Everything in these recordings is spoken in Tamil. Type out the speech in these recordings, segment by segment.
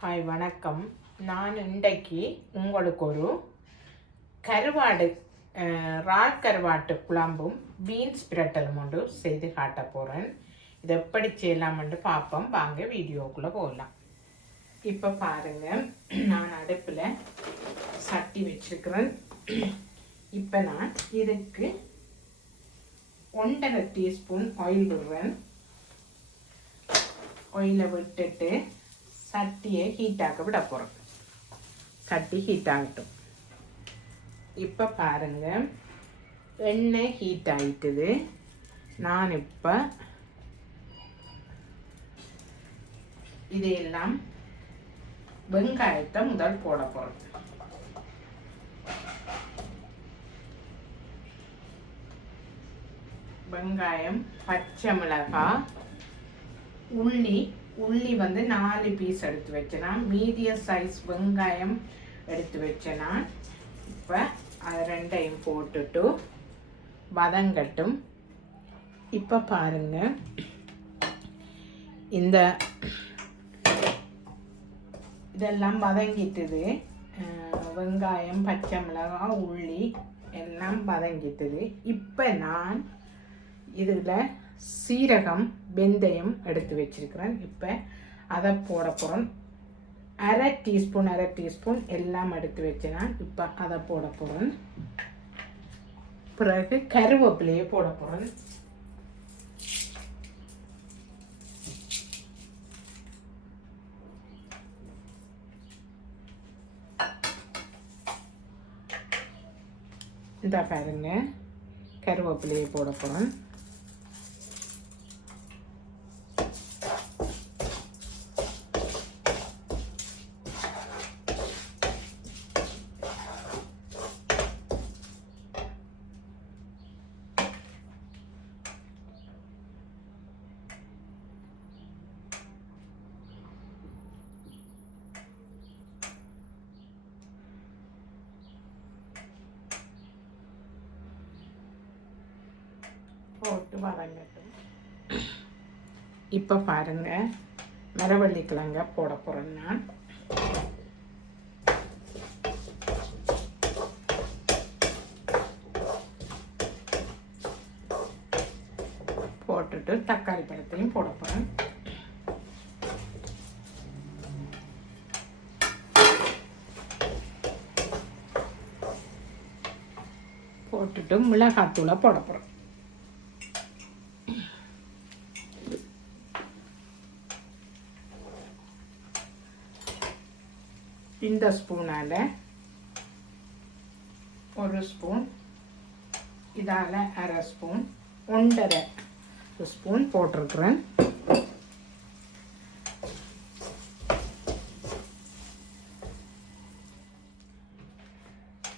ஹாய் வணக்கம். நான் இன்றைக்கு உங்களுக்கு ஒரு கருவாடு இறால் கருவாட்டு குழம்பும் பீன்ஸ் பிரட்டலும் ஒன்று செய்து காட்ட போகிறேன். இதை எப்படி செய்யலாம்னு பார்ப்போம். வாங்க வீடியோக்குள்ளே போகலாம். இப்போ பாருங்கள், நான் அடுப்பில் சட்டி வச்சுருக்கிறேன். இப்போ நான் இதுக்கு 1.5 டீஸ்பூன் ஆயில் விடுறேன். ஆயிலை விட்டுட்டு சட்டியை ஹீட்டாக்க விட போகிறோம். சட்டி ஹீட் ஆகட்டும். இப்போ பாருங்கள், எண்ணெய் ஹீட் ஆகிட்டுது. நான் இப்போ இதையெல்லாம் வெங்காயத்தை முதல் போட போகிறோம். வெங்காயம், பச்சை மிளகாய், உள்ளி வந்து 4 பீஸ் எடுத்து வச்சேனா, மீடியம் சைஸ் வெங்காயம் எடுத்து வச்சேனா. இப்போ அது ரெண்டையும் போட்டுட்டு வதங்கட்டும். இப்போ பாருங்கள், இதெல்லாம் வதங்கிட்டுது. வெங்காயம், பச்சை மிளகாய், உள்ளி எல்லாம் வதங்கிட்டுது. இப்போ நான் இதில் சீரகம், வெந்தயம் எடுத்து வச்சிருக்கிறேன். இப்போ அதை போட போகிறோம். அரை டீஸ்பூன் எல்லாம் எடுத்து வச்சேன்னா இப்போ அதை போட போகிறேன். பிறகு கருவேப்பிலையை போட போகிறேன். இந்த பாருங்க, கருவேப்பிலையை போட போகிறேன். போட்டு வதங்கட்டும். இப்போ பாருங்க, மரவள்ளி கிழங்க போட போகிறேன். நான் போட்டுட்டு தக்காளி பழத்தையும் போட போகிறேன். போட்டுட்டு மிளகாத்தூளை போட போகிறேன். இந்த ஸ்பூனால் 1 ஸ்பூன், இதால் அரை ஸ்பூன், 1.5 ஸ்பூன் போட்டிருக்கிறேன்.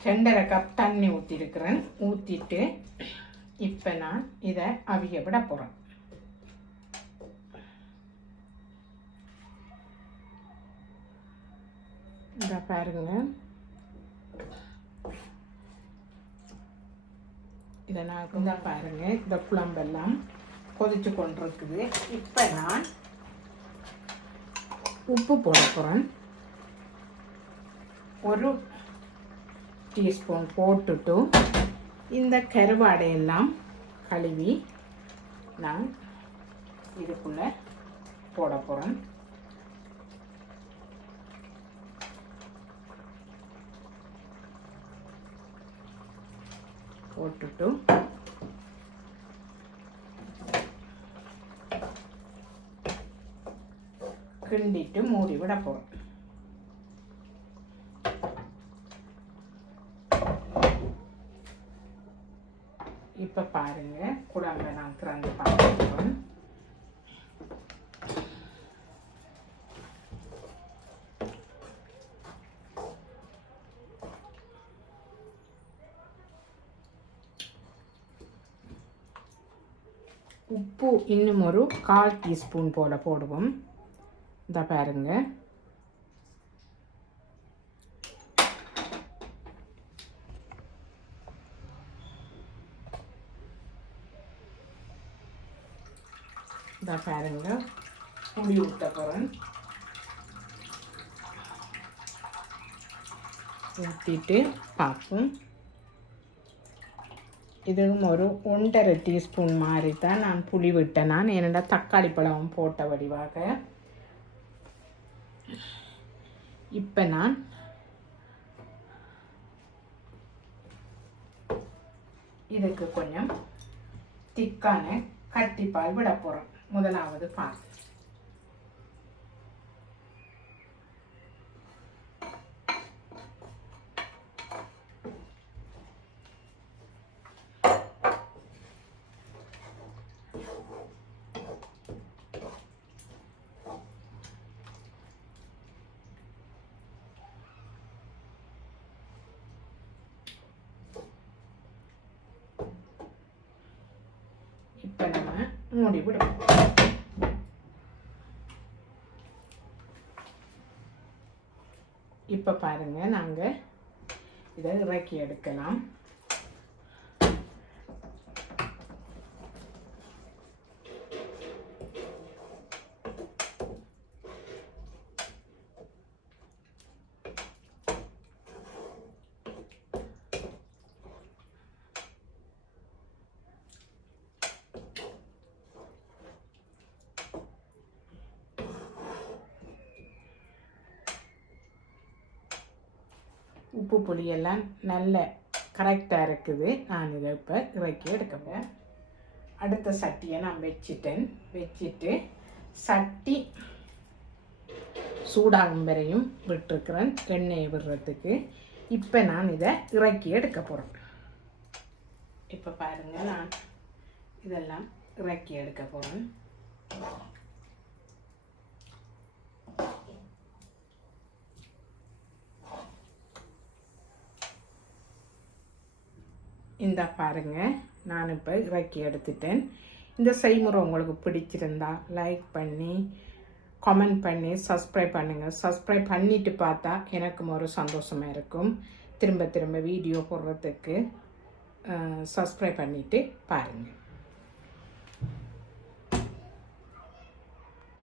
ரெண்டரை கப் தண்ணி ஊற்றிருக்கிறேன். ஊற்றிட்டு இப்போ நான் இதை அவிய விட போகிறேன். இதை பாருங்க, இதை நான் தான் பாருங்க, இந்த குழம்பெல்லாம் கொதிச்சு கொண்டிருக்குது. இப்போ நான் உப்பு போட போகிறேன். 1 டீஸ்பூன் போட்டுட்டு இந்த கருவாடையெல்லாம் கழுவி நான் இதுக்குள்ளே போட போகிறேன். போட்டுட்டு கிண்டிட்டு மூடி விட போகிறோம். இப்போ பாருங்க, குழம்பை நான் திறந்து பார்த்துக்கிறேன். உப்பு இன்னும் ஒரு 1/4 டீஸ்பூன் போல போடுவோம். இந்த பாருங்க, இந்த பாருங்க, புளி ஊற்ற போகிறேன். ஊற்றிட்டு பார்ப்போம். இதுவும் ஒரு 1.5 டீஸ்பூன் மாதிரி தான் நான் புளி விட்டேன். நான் என்னடா தக்காளி பழம் போட்ட வடிவாக. இப்போ நான் இதுக்கு கொஞ்சம் திக்கான கட்டிப்பால் விட போகிறோம். முதலாவது பால். இப்போ நம்ம மூடி விடுவோம். இப்போ பாருங்கள், நாங்கள் இதை இறக்கி எடுக்கலாம். உப்பு புளியெல்லாம் நல்ல கரெக்டாக இருக்குது. நான் இதை இப்போ இறக்கி எடுக்கப்பேன். அடுத்த சட்டியை நான் வச்சுட்டு சட்டி சூடாகும் வரையும் விட்டுருக்குறேன் எண்ணெயை விடுறதுக்கு. இப்போ நான் இதை இறக்கி எடுக்க போகிறேன். இப்போ பாருங்கள், நான் இதெல்லாம் இறக்கி எடுக்க போகிறேன். இந்த பாருங்கள், நான் இப்போ இறக்கி எடுத்துட்டேன். இந்த செய்முறை உங்களுக்கு பிடிச்சிருந்தா லைக் பண்ணி கமெண்ட் பண்ணி சப்ஸ்கிரைப் பண்ணுங்கள். சப்ஸ்கிரைப் பண்ணிவிட்டு பார்த்தா எனக்கும் ஒரு சந்தோஷமாக இருக்கும். திரும்ப திரும்ப வீடியோ போடுறதுக்கு சப்ஸ்கிரைப் பண்ணிவிட்டு பாருங்கள்.